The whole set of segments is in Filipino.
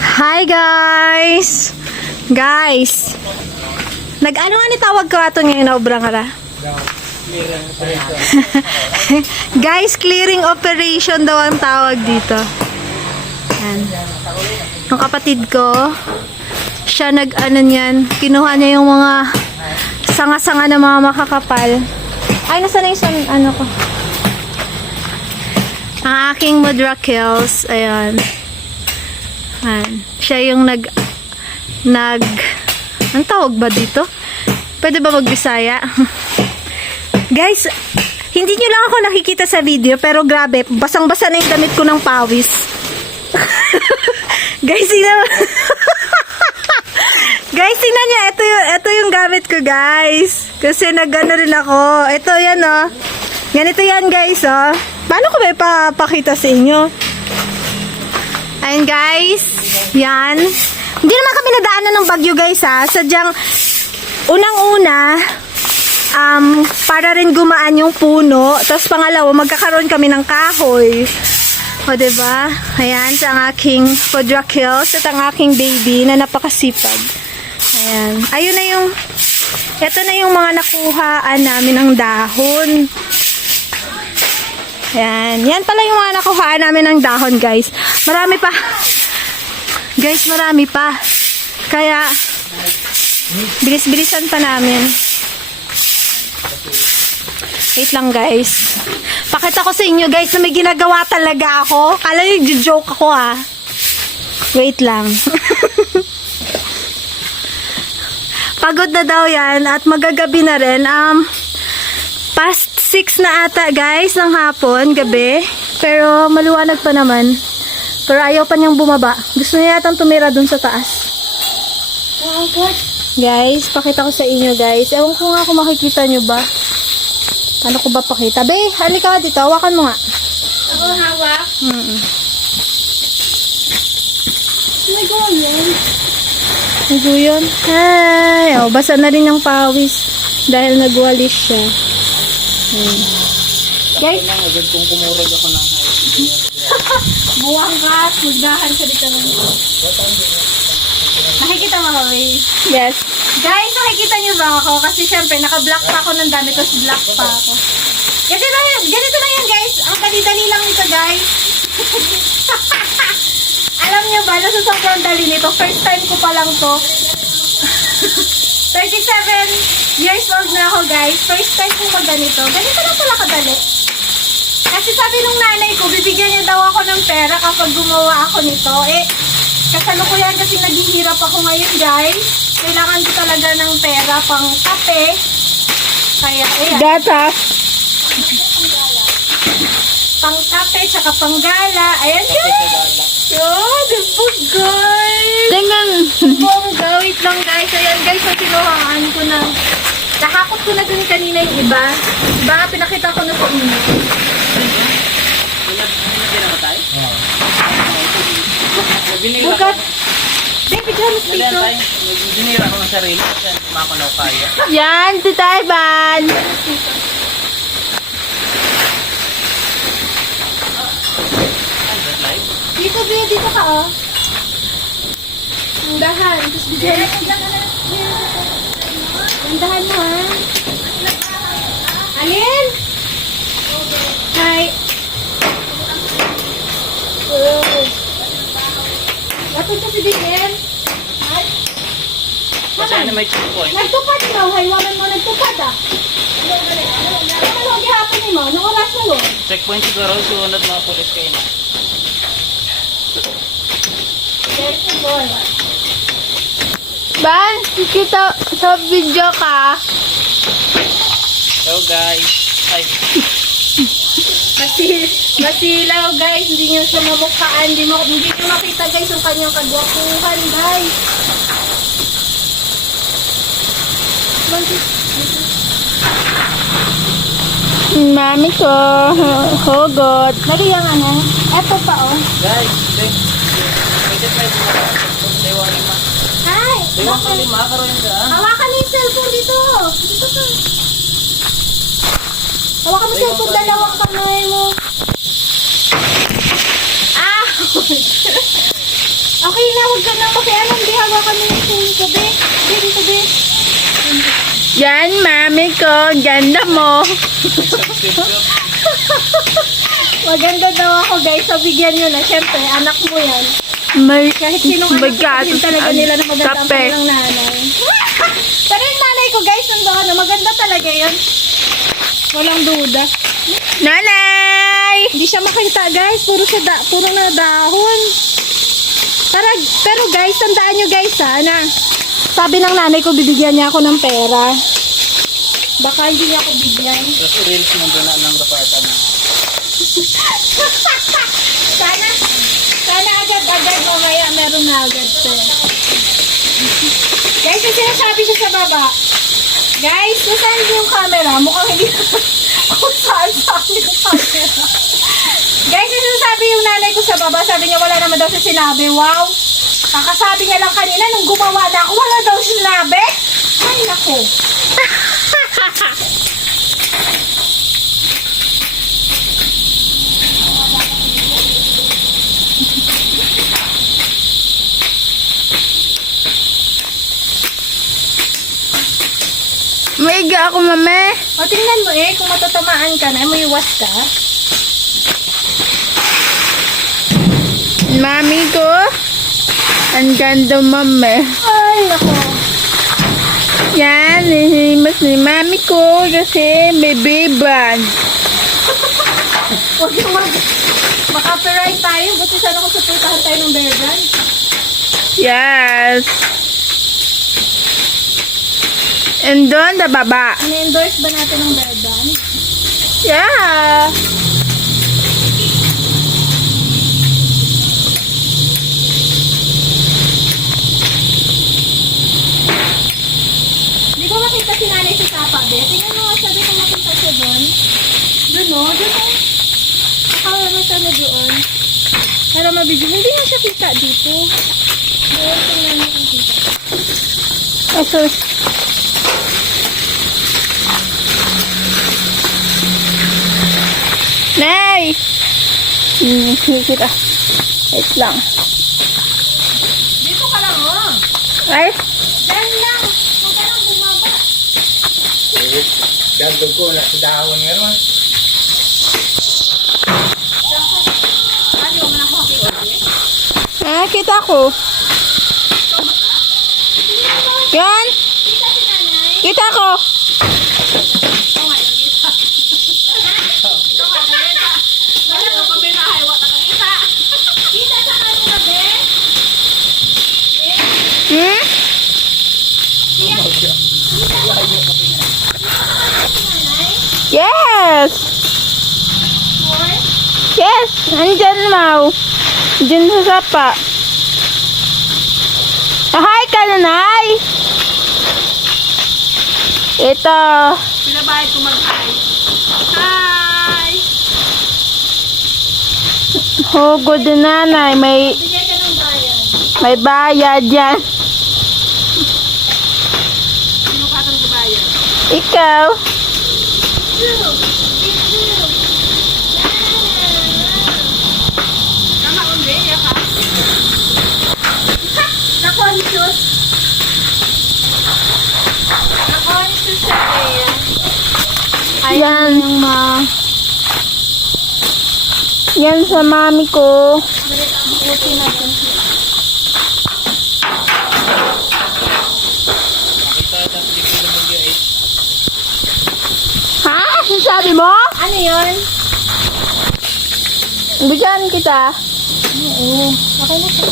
Hi guys! Guys! Nag-ano nga ni tawag ko ato ngayon na obrang kara? Guys, clearing operation daw ang tawag dito. Yan. Yung kapatid ko, siya nag-ano niyan, kinuha niya yung mga sanga-sanga ng mga makakapal. Ay, nasa na yung ano ko? Ang aking Mudrakils, ayan. Ayan. Siya yung ang tawag ba dito? Pwede ba magbisaya? Guys, hindi nyo lang ako nakikita sa video, pero grabe, basang-basa na yung damit ko ng pawis. Guys, guys, tingnan nyo, ito yung gamit ko, guys. Kasi nag-ano rin ako. Ito, yan, oh. Ganito yan, guys, oh. Paano ko ba ipapakita sa inyo? Ayan, guys. Yan. Hindi naman kami nadaanan ng bagyo, guys, ha. Sadyang, unang-una, para rin gumaan yung puno. Tapos pangalawa, magkakaroon kami ng kahoy. O, diba? Ayan, sa ang aking Mudrakils at ang aking baby na napakasipag. Ayan. Ayun na yung, ito na yung mga nakuhaan namin ng dahon. Ayan. Yan pala yung mga nakuhaan namin ng dahon, guys. Marami pa. Guys, marami pa. Kaya, bilis-bilisan pa namin. Wait lang, guys. Pakita ko sa inyo, guys, na may ginagawa talaga ako. Kala nyo, joke ako, ah. Wait lang. Pagod na daw yan at magagabi na rin. Past 6 na ata, guys, ng hapon, gabi. Pero maluwanag pa naman. Pero ayaw pa niyang bumaba. Gusto niya yatang tumira dun sa taas. Guys, pakita ko sa inyo, guys. Ewan ko nga kung makikita nyo ba. Ano ko ba pakita? Be, halika ka dito. Hawakan mo nga. Ako hawak? Nag-uyon. Nag-uyon? Ay, oh, basa na rin yung pawis. Dahil nagwalis siya. Guys, kung kumurag ako ng Buwang ka, magdahan ka dito. Nakikita mo ako, eh. yes. Guys, nakikita niyo ba ako? Kasi syempre, naka-black pa ako ng dami, tapos black pa ako. Ganito na yan, guys. Ang dali-dali lang nito, guys. Alam niyo ba, nasa sobrang dali nito. First time ko pa lang to. 37 years old na ako, guys. First time ko mag-ganito. Ganito lang pala kadali. Kasi sabi nung nanay ko, bibigyan niya daw ako ng pera kapag gumawa ako nito. Eh, kasalukuyan kasi naghihirap ako ngayon, guys. Kailangan ko talaga ng pera pang kape. Kaya, ayan. Gatas. Pang kape, tsaka pang gala. Ayan, guys. Oh, diba, guys? Tingnan. Bongga, wait lang, guys. Ayan, guys, so sinuhaan ko na. Nakakot ko na dun kanina yung iba. Diba, pinakita ko na sa inyo. Bukat. David, halos dito. Dinira ko ng sarili kasi makakanaw kaya. Yan, Tita Ivan. Dito, Bea, dito ka, oh. Ang dahan. Tapos bigyan. Ang dahan mo, ha? Alin? Hi. Oh. Lapit ka si Bigyan. Hi. Kasi na may checkpoint. Nagtupad mo. Haywanan mo nagtupad, ah. Ano, gihapon mo? Anong oras mo, no? Checkpoint siguro, sunod mga pulis kayo na. Yes, boy. Ban, kita sa video ka. Hello guys. Ay, Masilaw, guys. Hindi nyo siya mamukhaan. Hindi nyo makita, guys, yung kanyang kagwapuhan, guys. Mami ko, hugot. Lagi yung ano. Eto pa, oh. guys. Pwede tayo Dewa 5. Hi! Dewa 5, karoon ka. Hawakan mo yung cellphone dito. Dito ka. Hawakan mo yung cellphone, dalawang kamay mo. Ah! Okay na, huwag ka na makialam. Di, hawakan mo yung phone ko, be. Be, dito, be. Yan, mami ko. Ganda mo. Maganda daw ako, guys. So, bigyan nyo na. Siyempre, anak mo yan. May Kahit sinong anak ko, sabihin talaga nila na maganda ang kape. ng nanay. Pero yung nanay ko, guys, nandun ano, maganda talaga yun. Walang duda. Nanay! Hindi siya makita, guys. Puro na dahon. Pero guys, tandaan nyo, guys, ha, na sabi ng nanay ko, bibigyan niya ako ng pera. Baka hindi niya ako bigyan. Tapos reels mo doon na ng rapata na. Sana agad-agad mamaya meron na agad pera. Guys, yung sinasabi siya sa baba. Guys, nasaan yung camera? Mukhang hindi kung saan yung camera. Guys, yung sinasabi yung nanay ko sa baba, sabi niya wala naman daw siya sinabi. Wow! Kakasabi niya lang kanina nung gumawa na ako, wala daw siya sinabi. Ay, naku. Maiga ako, mami. O, tingnan mo kung matatamaan ka na, may iwas ka. Mami ko. Ang ganda, mami. Ay, naku. Yan, hinihimas ni mami ko kasi may biban. Huwag yung maka-copyright tayo. Buti sana kung supportahan tayo ng bear brand. Yes. And doon sa baba. Ini-endorse ba natin ng bear brand? Yeah. Di ba makita si nanay sa sapa, be? Tingnan mo nga sabi kung makita siya doon. Doon, no? Doon, no? Nakawala siya na doon. Para mabigyan. Hindi nga siya kita dito. Doon, tingnan mo kung kita. Okay. Nay! Kita. Wait lang. Dito ka lang, oh. Ay, Diyan lang. Huwag ka lang bumaba. Gandog ko na sa dahon nga naman. Ayaw mo na ako makita. kita ko. Yan! Kita si nanay. Kita ko! Ikaw nga, nakita. Ikaw nga, nakita. Wala ka kami na haywa na nakita. Kita sa kanina, be. Hmm? Yes! Yes! Andyan, Mau. Andyan sa sapa. Hi ka, nanay! Ito. Pinabayad ko mag-hi. Hi! Hugo din, nanay. May Bigyan ka ng bayan. bayad yan. Sino ka ng bayan? Ikaw. Tama, umbe, ka. Na-conscious. Na-conscious siya eh. Yan. Yung Yan sa mami ko. buti natin. Makita tapos di ko lang mag-i-8. Ha? Sabi mo? Ano yun? Bigyan kita. Oo. Okay na siya.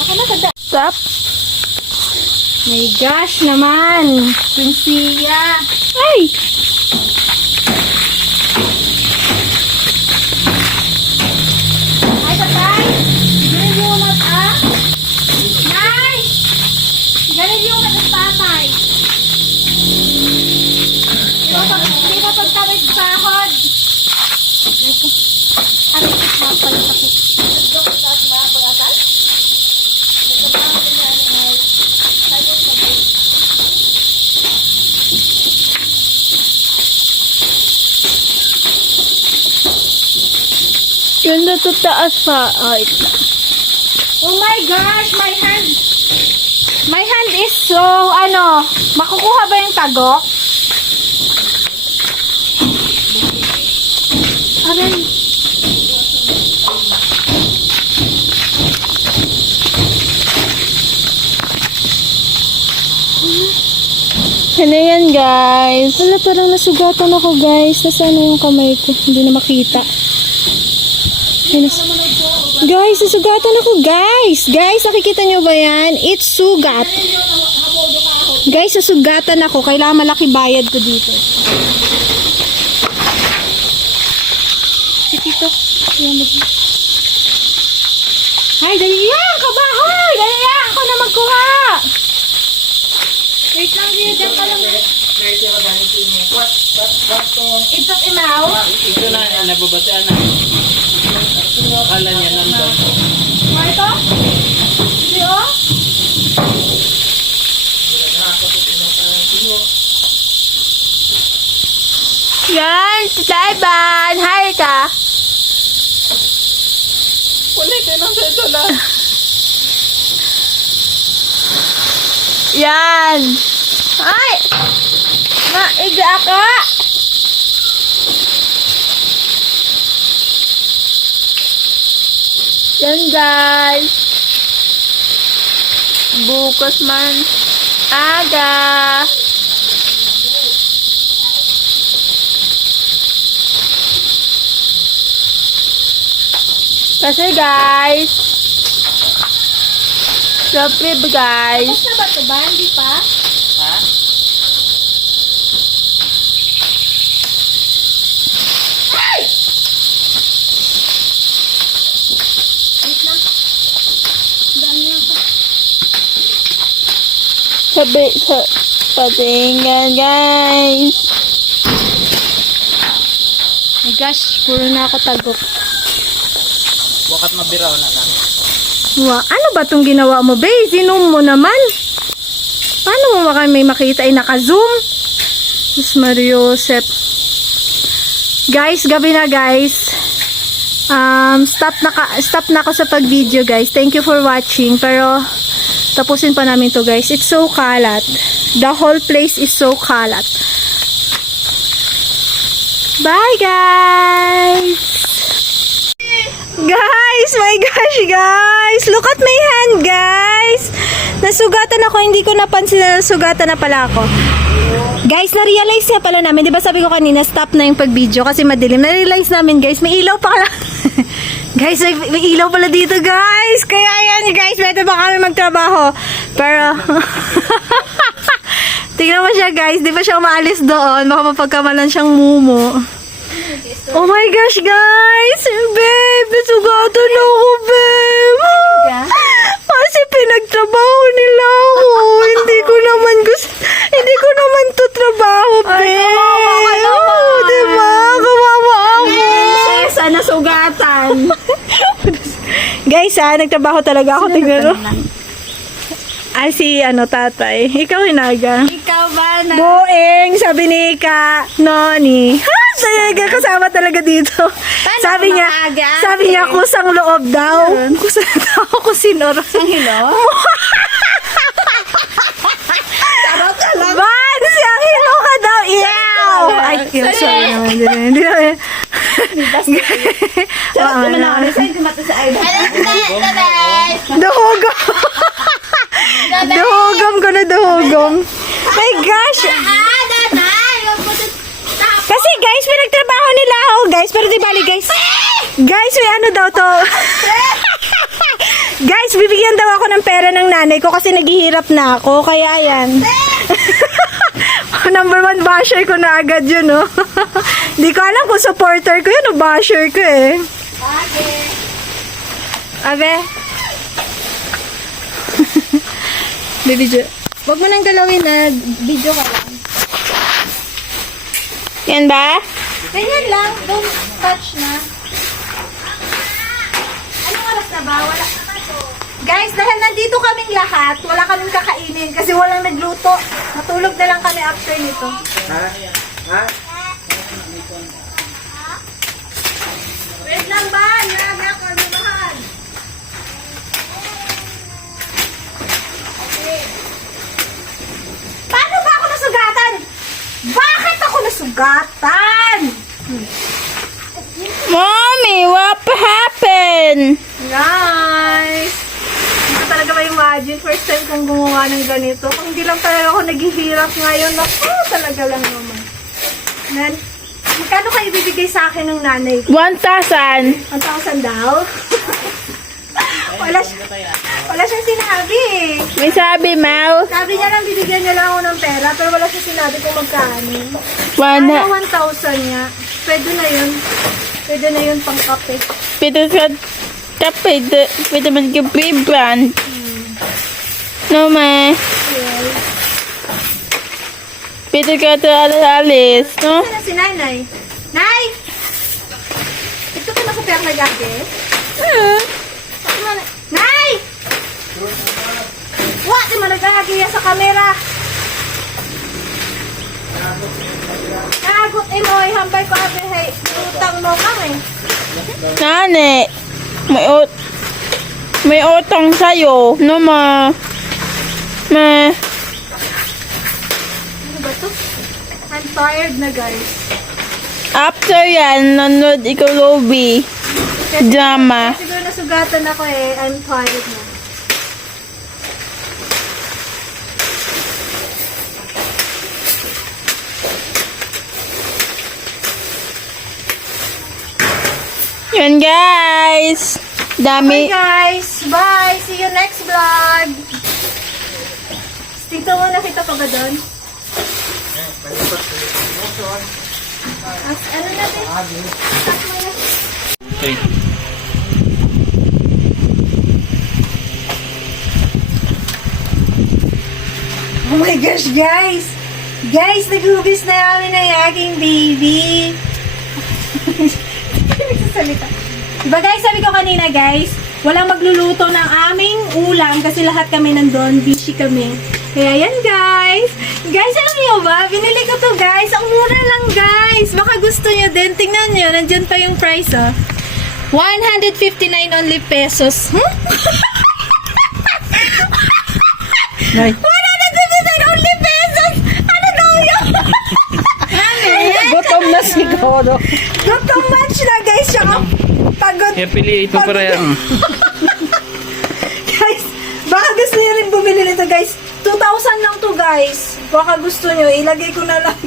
Okay na siya. Stop. My gosh naman. Prinsiya. Ay! Ay, tatay. Ganun yung umat, ah. Nay! Ganun yung umat ng tatay. Hindi mo pagtawid sa sahod. Aray ko, mapalit ako. Yun na to taas pa. Ay. Oh my gosh, my hand is so, makukuha ba yung tagok? Aray. Ano yan, guys? Wala, parang nasugatan ako, guys. Nasaan na yung kamay ko? Hindi na makita. Guys, nasugatan ako, guys. Guys, nakikita nyo ba yan? It's sugat. Guys, nasugatan ako. Kailangan malaki bayad ko dito. Si Tito. Ay, dali yan! Kabahoy! Dali yan! Ako na magkuha! Wait lang, dyan ka lang. Ito, imaw. Ito na, nababataan na. Akala niya nandun. Ito? Hindi, oh. Yan, Tita Ivan. Hi ka. Wala, ito lang sa ito lang. Yan. Ay! Maiga ako. Yan, guys. Bukas man. Aga. Kasi, guys. Siyempre, guys. Tapos na ba ito ba? Hindi pa? Ha? Wait lang. Dami ako. Patingan, guys. My gosh, puro na ako tagok. Wakat mabiraw na lang. Ano ba itong ginawa mo, babe? Zoom mo naman. Paano mo baka may makita ay naka-zoom? Mas Mariosep. Guys, gabi na, guys. Stop na ako sa pag-video, guys. Thank you for watching. Pero, tapusin pa namin to, guys. It's so kalat. The whole place is so kalat. Bye, guys! Guys, my gosh, guys. Look at my hand, guys. Nasugatan ako. Hindi ko napansin na nasugatan na pala ako. Guys, na-realize nga pala namin. Diba sabi ko kanina, stop na yung pag-video kasi madilim. Na-realize namin, guys. May ilaw pa pala. Guys, may ilaw pala dito, guys. Kaya yan, guys. Pwede ba kami magtrabaho? Pero, tingnan mo siya, guys. Di ba siya umaalis doon? Baka mapagkamalan siyang mumo. Oh my gosh, guys! Babe, nasugatan ako, babe! Kasi pinagtrabaho nila ako. Hindi ko naman to trabaho, babe. Oh, diba? Kawawa ako. Sana sugatan. Guys, nagtrabaho talaga ako. Tingnan mo. Ay, si tatay. Ikaw, Hinaga. Ikaw ba na? Boeng, sabi ni Ka Noni. Ha? Talaga, kasama talaga dito. Sabi niya, maaga? sabi niya, kusang loob daw. Kusang daw, kusinor. Ang hilo? Tarot ka lang. Vance, ang hilo ka daw. Iyaw! Ay, sorry naman. Hindi naman. Sarap naman ako. Saan kumata sa idol? Duhugom. Duhugom ko na duhugom. My gosh. Kasi guys, pinagtrabaho nila ako guys. Pero di bali guys. Guys, may ano daw to. Guys, bibigyan daw ako ng pera ng nanay ko kasi naghihirap na ako. Kaya yan. Number 1 basher ko na agad yun, no? Di ko alam kung supporter ko yun o basher ko eh. Abe. Bibidyo. Huwag mo nang galawin na video ka lang. Yan ba? Ganyan lang. Don't touch na. Anong oras na ba? Wala. Guys, dahil nandito kaming lahat, wala kaming kakainin kasi walang nagluto. Matulog na lang kami after nito. Ha? Ha? Wait lang ba? Nilagay ako. Lumahan. sugatan. Mommy, what happened? Guys, hindi ko talaga ma-imagine. First time kong gumawa ng ganito. Kung hindi lang talaga ako naghihirap ngayon, naku, talaga lang naman. Magkano kayo ibibigay sa akin ng nanay ko? 1,000. 1,000 daw? Wala siyang sinabi eh. May sabi, Mal. Sabi niya lang, bibigyan niya lang ako ng pera, pero wala siyang sinabi kung magkano. Wala. Ano, 1,000 niya. Pwede na yun. Pwede na yun pang kape. Pwede ka kape. Pwede man ka brand. No, ma. Yes. Pwede ka ito alis, no? Saan na si nanay? Nay! Ito ka na sa pera nag-ate? Nay! Wa! Di mo nag-agi sa kamera. Nagot mo, ihambay ko abi. Hey, utang mo kami. Nani, may utang sa'yo. No, ma. Ma. Ano ba to? I'm tired na guys. After yan, nanood ikaw lobby. Drama. Siguro nasugatan ako eh. I'm tired na. Yun, guys. Okay Dami. guys, bye! See you next vlog! Dito mo nakita pa ba doon? Ano natin? Okay. Oh my gosh, guys! Guys, naghubis na namin ng aking baby. Nagsasalita. Diba guys, sabi ko kanina guys, walang magluluto ng aming ulam kasi lahat kami nandun, busy kami. Kaya yan guys. Guys, alam niyo ba? Binili ko to guys. Ang mura lang guys. Baka gusto niyo din. Tingnan niyo, nandyan pa yung price oh. 159 only pesos. Hmm? Nay. 159 only pesos! Ano daw yun? Gutom na siguro. Not too much na guys. Tsaka pagod. Kaya pili ito para yan. Guys, baka gusto niyo rin bumili nito guys. 2,000 lang to guys. Baka gusto niyo, ilagay ko na lang.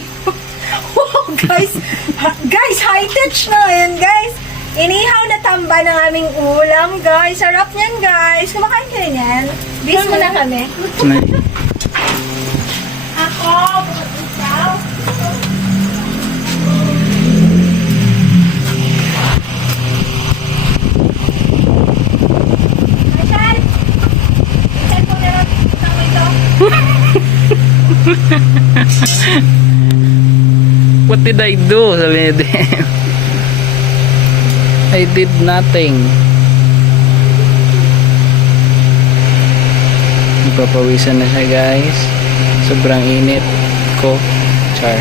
Wow guys. Guys, high touch na yan guys. Inihaw na tamba ng aming ulam guys. Sarap niyan guys. Kumakain kayo niyan. Bis mo na kami. Ako, ikaw. Marshall! Cellphone na lang. Tama ito. What did I do? Sabi niya din. I did nothing. Nagpapawisan na siya guys. Sobrang init ko. Char.